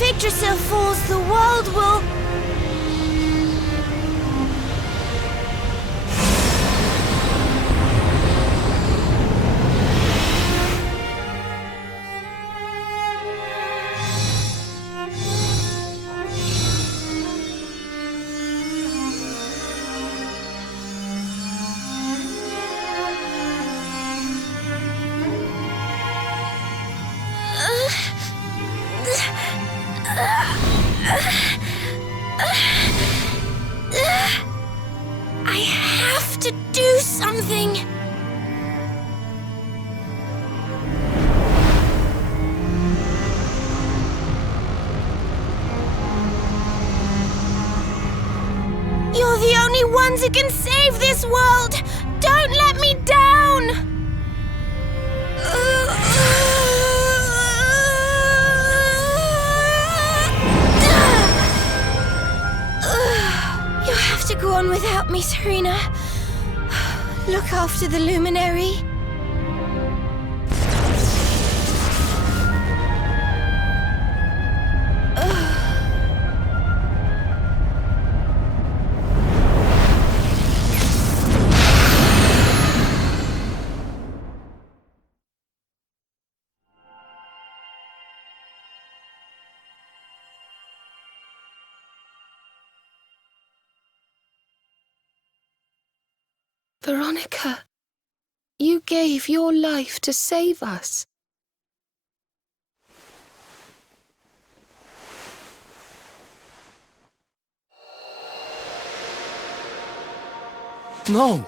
If Yggdrasil falls, the world will... I have to do something. You're the only ones who can save this world. Don't let me down. You'll have to go on without me, Serena. Look after the luminary. Veronica, you gave your life to save us. No!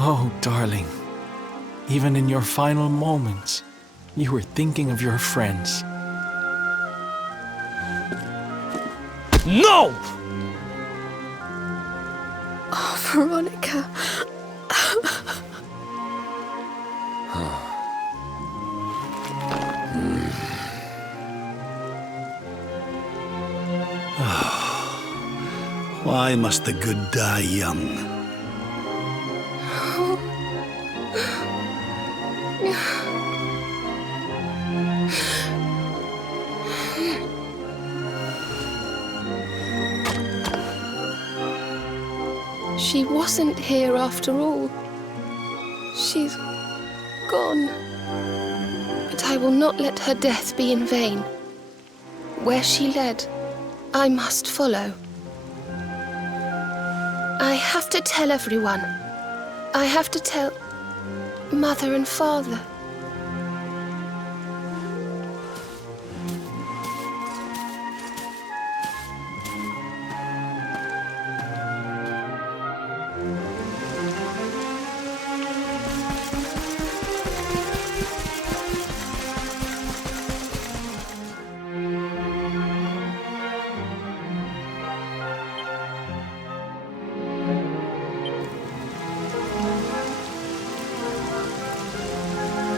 Oh, darling. Even in your final moments, you were thinking of your friends. No! Oh, Veronica. Why must the good die young? She wasn't here after all. She's gone. But I will not let her death be in vain. Where she led, I must follow. I have to tell everyone. I have to tell Mother and Father.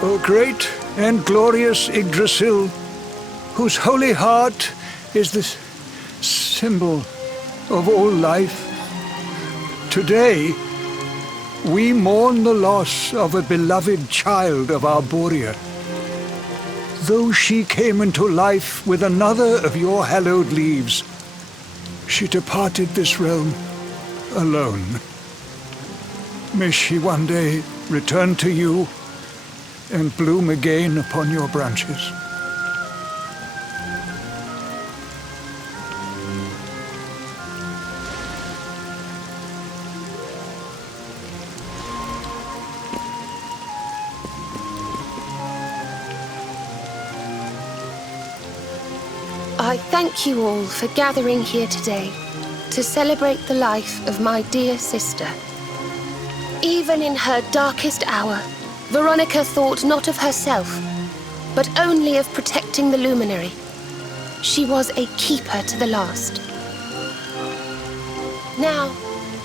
O great and glorious Yggdrasil, whose holy heart is the symbol of all life, today we mourn the loss of a beloved child of Arborea. Though she came into life with another of your hallowed leaves, she departed this realm alone. May she one day return to you and bloom again upon your branches. I thank you all for gathering here today to celebrate the life of my dear sister. Even in her darkest hour, Veronica thought not of herself, but only of protecting the luminary. She was a keeper to the last. Now,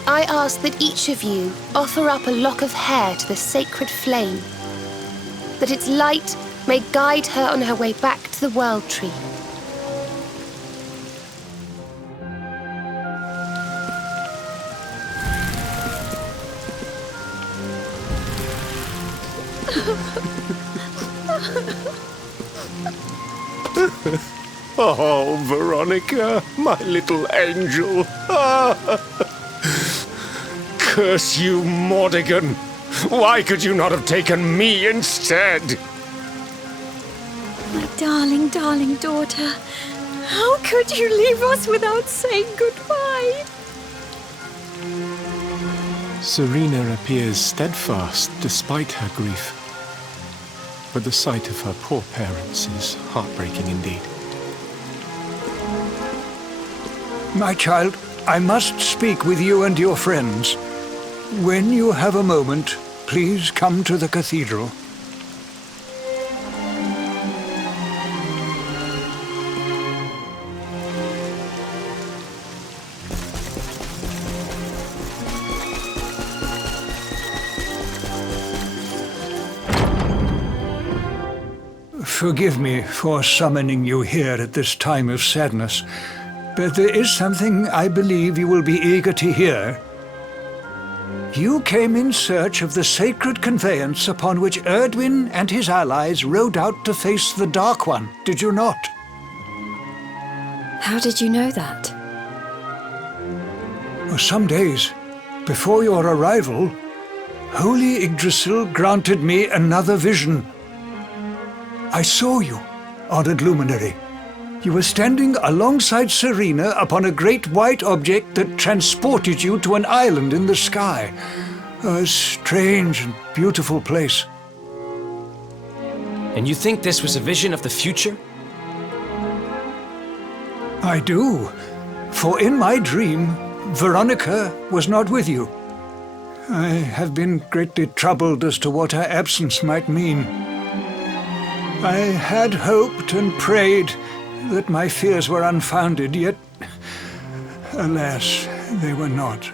I ask that each of you offer up a lock of hair to the sacred flame, that its light may guide her on her way back to the World Tree. Oh, Veronica, my little angel. Curse you, Mordigan. Why could you not have taken me instead? My darling, darling daughter. How could you leave us without saying goodbye? Serena appears steadfast despite her grief. But the sight of her poor parents is heartbreaking indeed. My child, I must speak with you and your friends. When you have a moment, please come to the cathedral. Forgive me for summoning you here at this time of sadness, but there is something I believe you will be eager to hear. You came in search of the sacred conveyance upon which Erdwin and his allies rode out to face the Dark One, did you not? How did you know that? Some days before your arrival, Holy Yggdrasil granted me another vision. I saw you, honored luminary. You were standing alongside Serena upon a great white object that transported you to an island in the sky. A strange and beautiful place. And you think this was a vision of the future? I do, for in my dream, Veronica was not with you. I have been greatly troubled as to what her absence might mean. I had hoped and prayed that my fears were unfounded, yet, alas, they were not.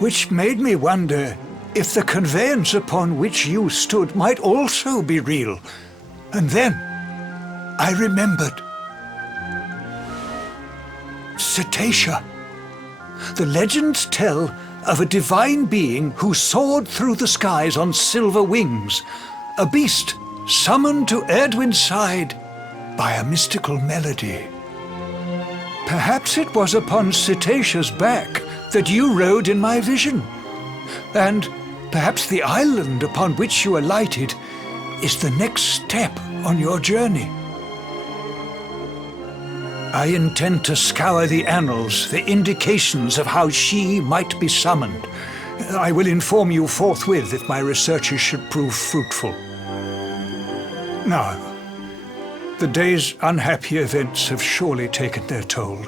Which made me wonder if the conveyance upon which you stood might also be real. And then I remembered. Cetacea. The legends tell of a divine being who soared through the skies on silver wings, a beast summoned to Erdwin's side by a mystical melody. Perhaps it was upon Cetacea's back that you rode in my vision, and perhaps the island upon which you alighted is the next step on your journey. I intend to scour the annals for indications of how she might be summoned. I will inform you forthwith if my researches should prove fruitful. Now, the day's unhappy events have surely taken their toll.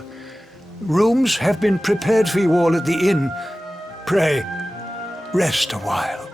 Rooms have been prepared for you all at the inn. Pray, rest a while.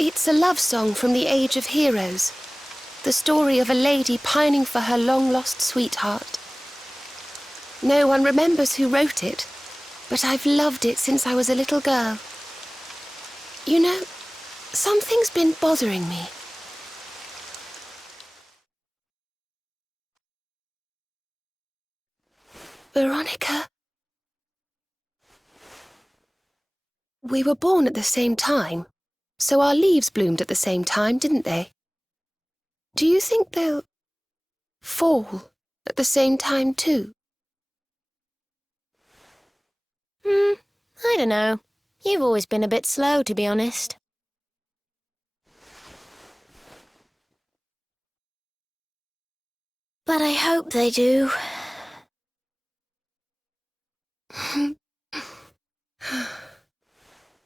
It's a love song from the Age of Heroes. The story of a lady pining for her long-lost sweetheart. No one remembers who wrote it, but I've loved it since I was a little girl. You know, something's been bothering me. Veronica? We were born at the same time, so our leaves bloomed at the same time, didn't they? Do you think they'll fall at the same time too? I don't know. You've always been a bit slow, to be honest. But I hope they do.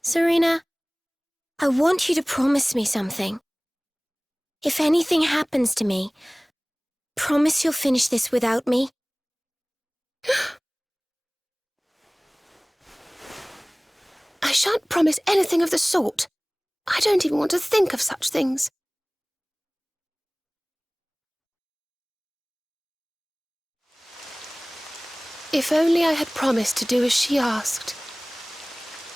Serena, I want you to promise me something. If anything happens to me, promise you'll finish this without me. I shan't promise anything of the sort. I don't even want to think of such things. If only I had promised to do as she asked.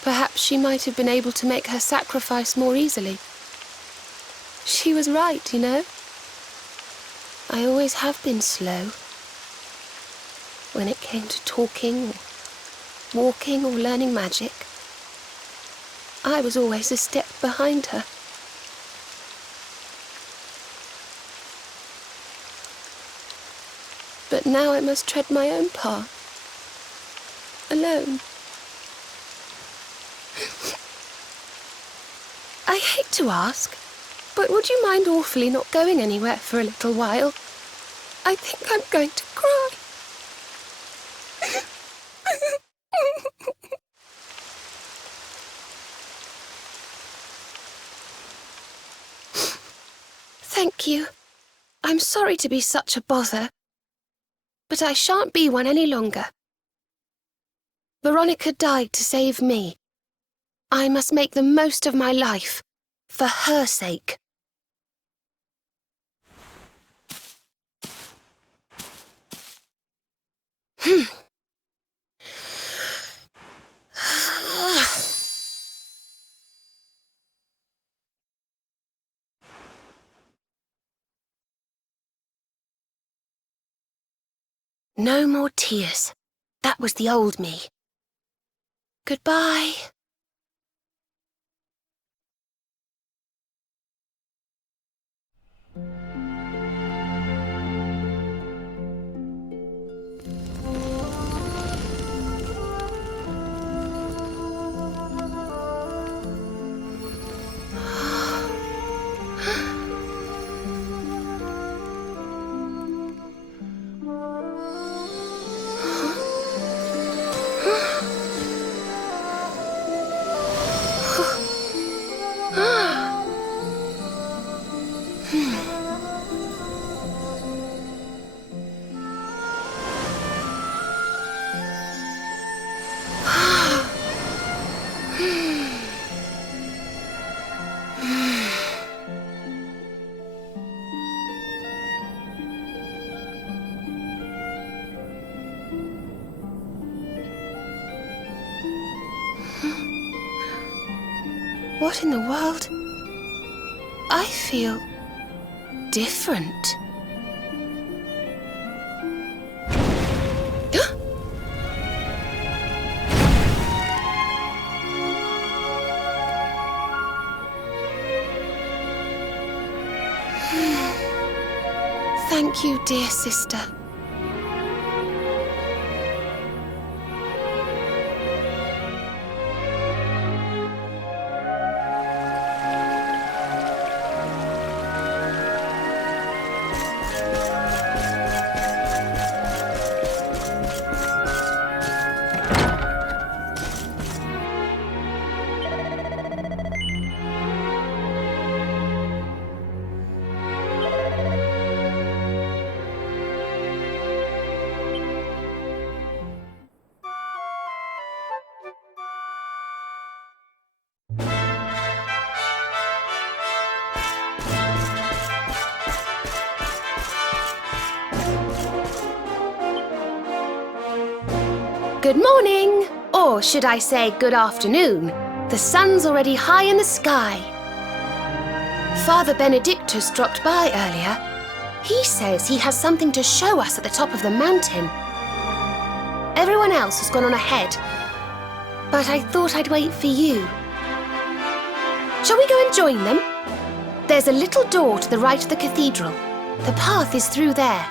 Perhaps she might have been able to make her sacrifice more easily. She was right, you know. I always have been slow. When it came to talking, or walking, or learning magic, I was always a step behind her. But now I must tread my own path. Alone. I hate to ask, but would you mind awfully not going anywhere for a little while? I think I'm going to cry. Thank you. I'm sorry to be such a bother, but I shan't be one any longer. Veronica died to save me. I must make the most of my life, for her sake. No more tears. That was the old me. Goodbye. What in the world? I feel different. Thank you, dear sister. Good morning! Or should I say good afternoon? The sun's already high in the sky. Father Benedictus dropped by earlier. He says he has something to show us at the top of the mountain. Everyone else has gone on ahead, but I thought I'd wait for you. Shall we go and join them? There's a little door to the right of the cathedral. The path is through there.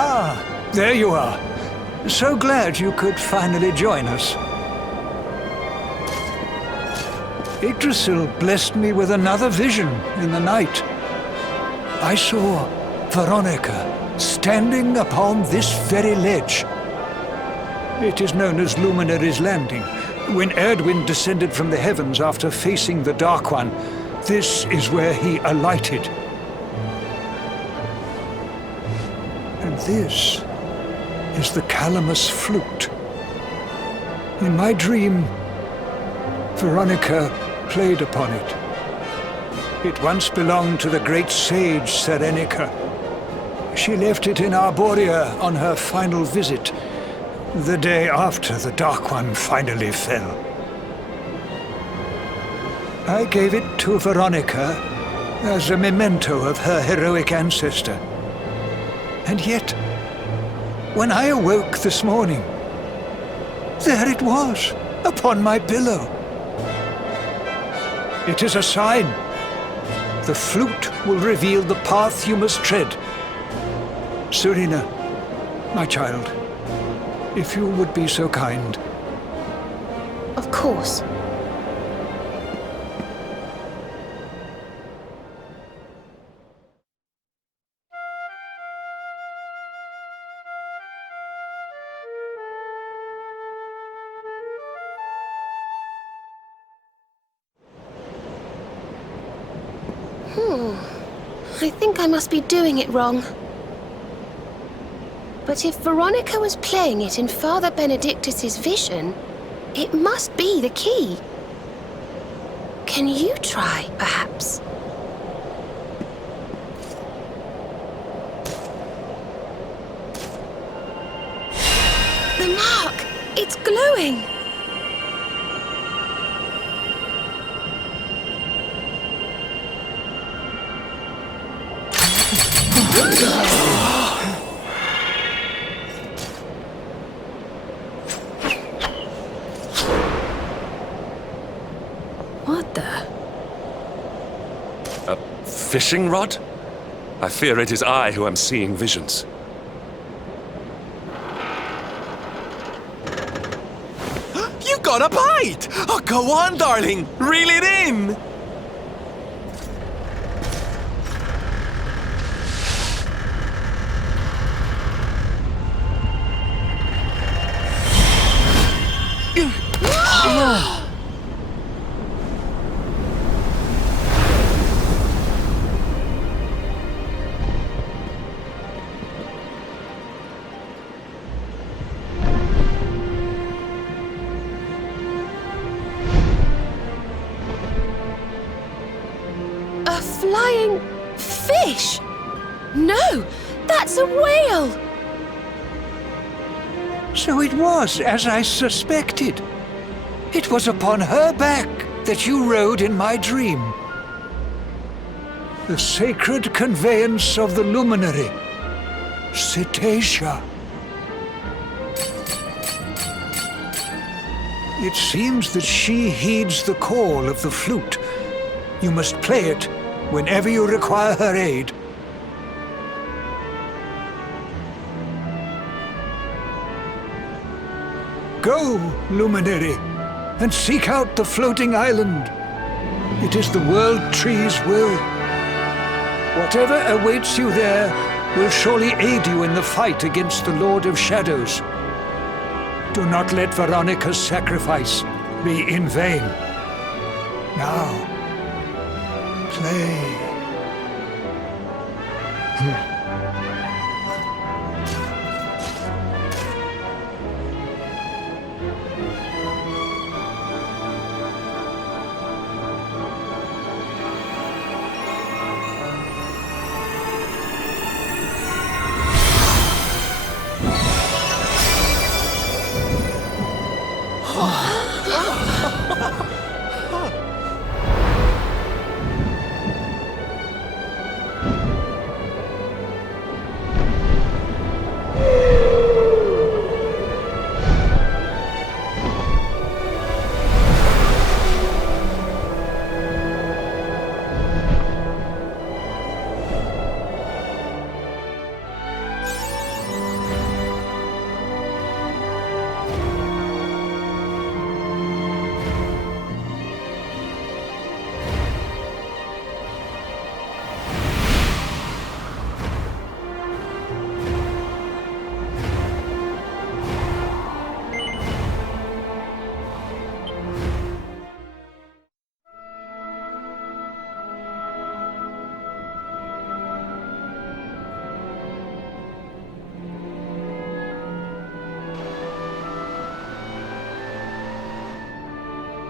Ah, there you are. So glad you could finally join us. Yggdrasil blessed me with another vision in the night. I saw Veronica standing upon this very ledge. It is known as Luminary's Landing. When Erdwin descended from the heavens after facing the Dark One, this is where he alighted. And this is the Calamus flute. In my dream, Veronica played upon it. It once belonged to the great sage Serenica. She left it in Arborea on her final visit, the day after the Dark One finally fell. I gave it to Veronica as a memento of her heroic ancestor. And yet, when I awoke this morning, there it was, upon my pillow. It is a sign. The flute will reveal the path you must tread. Serena, my child, if you would be so kind. Of course. I think I must be doing it wrong. But if Veronica was playing it in Father Benedictus's vision, it must be the key. Can you try, perhaps? The mark! It's glowing! What the? A fishing rod? I fear it is I who am seeing visions. You got a bite! Oh, go on, darling! Reel it in! A flying fish? No, that's a whale! So it was as I suspected. It was upon her back that you rode in my dream. The sacred conveyance of the luminary, Cetacea. It seems that she heeds the call of the flute. You must play it whenever you require her aid. Go, luminary, and seek out the floating island. It is the World Tree's will. Whatever awaits you there will surely aid you in the fight against the Lord of Shadows. Do not let Veronica's sacrifice be in vain. Now, play.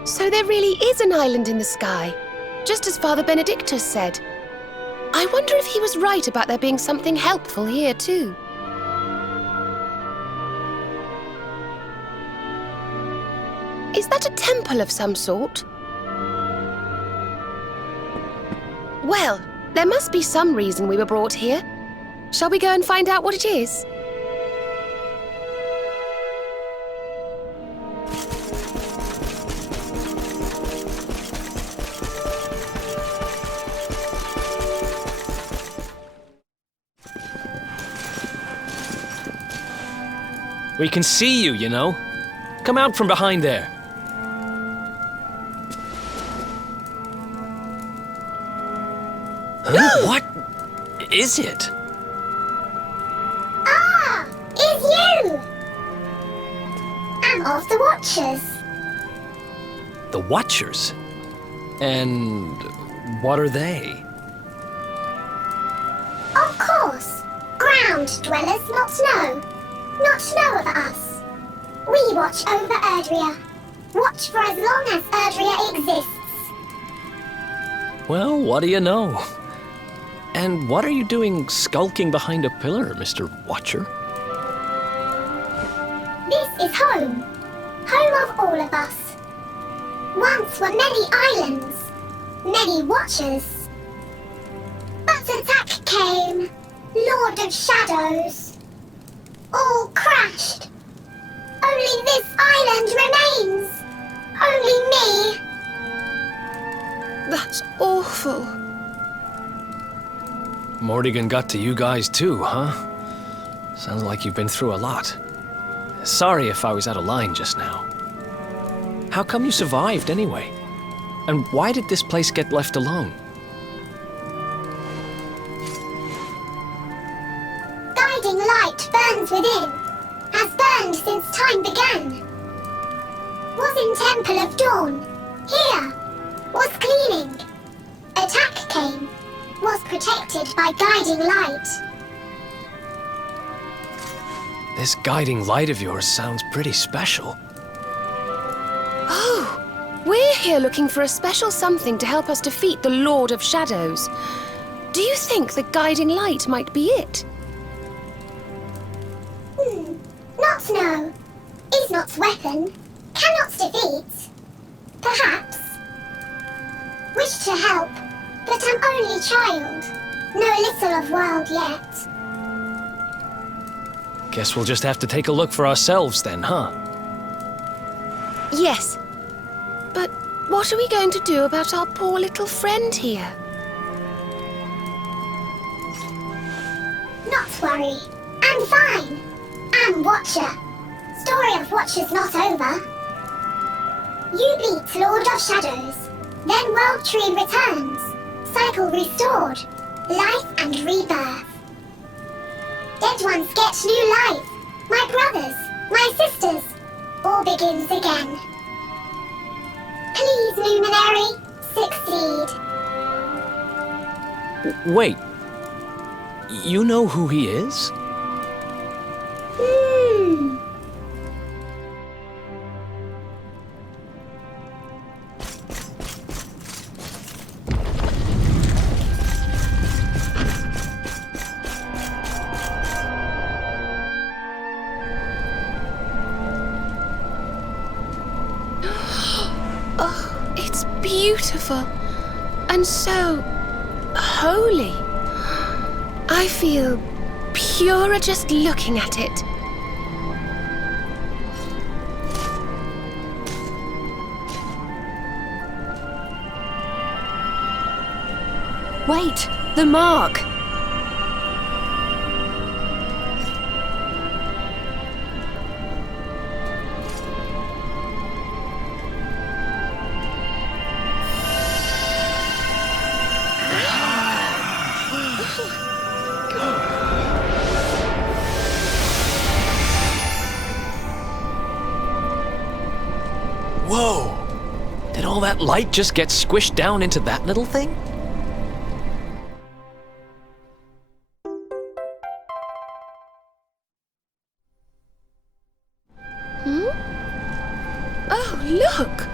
So there really is an island in the sky, just as Father Benedictus said. I wonder if he was right about there being something helpful here too. Is that a temple of some sort? Well, there must be some reason we were brought here. Shall we go and find out what it is? We can see you, you know. Come out from behind there. Huh? What is it? Ah! It's you! I'm of the Watchers. The Watchers? And what are they? Of course. Ground dwellers not know of us. We watch over Erdrea. Watch for as long as Erdrea exists. Well, what do you know? And what are you doing skulking behind a pillar, Mr. Watcher? This is home. Home of all of us. Once were many islands, many Watchers. But attack came, Lord of Shadows. All crashed. Only this island remains. Only me. That's awful. Morrigan got to you guys too, huh? Sounds like you've been through a lot. Sorry if I was out of line just now. How come you survived anyway? And why did this place get left alone? Guiding light burns within, has burned since time began. Was in Temple of Dawn, here, was cleaning. Attack came, was protected by guiding light. This guiding light of yours sounds pretty special. Oh, we're here looking for a special something to help us defeat the Lord of Shadows. Do you think the guiding light might be it? Not know. Is not weapon. Cannot defeat. Perhaps. Wish to help, but am only child. Know little of world yet. Guess we'll just have to take a look for ourselves then, huh? Yes. But what are we going to do about our poor little friend here? Not worry. I'm fine. I'm Watcher. Story of Watchers not over. You beat Lord of Shadows. Then World Tree returns. Cycle restored. Life and rebirth. Dead ones get new life. My brothers, my sisters. All begins again. Please, Luminary, succeed. Wait. You know who he is? Oh, it's beautiful and so holy. I feel purer just looking at it. Wait, the mark! Whoa! Did all that light just get squished down into that little thing? Oh, look!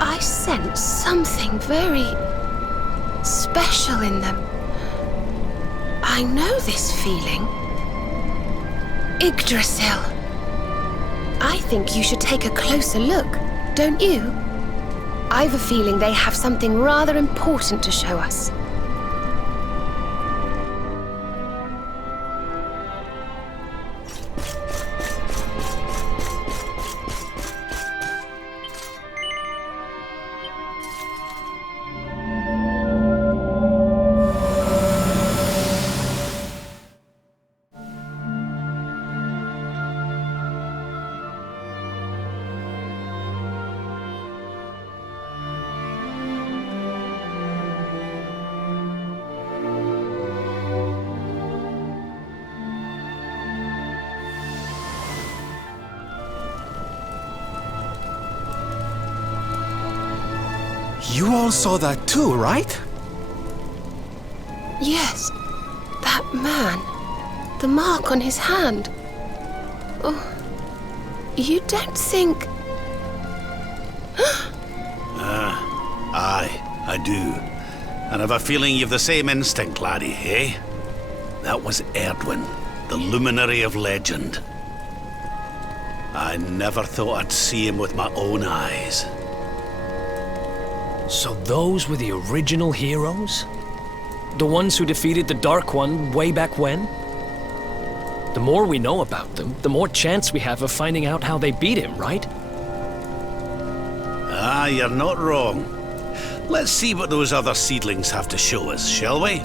I sense something very special in them. I know this feeling. Yggdrasil. I think you should take a closer look, don't you? I've a feeling they have something rather important to show us. You all saw that too, right? Yes, that man. The mark on his hand. Oh, you don't think... Aye, I do. And I've a feeling you've the same instinct, laddie, eh? That was Erdwin, the luminary of legend. I never thought I'd see him with my own eyes. So those were the original heroes? The ones who defeated the Dark One way back when? The more we know about them, the more chance we have of finding out how they beat him, right? Ah, you're not wrong. Let's see what those other seedlings have to show us, shall we?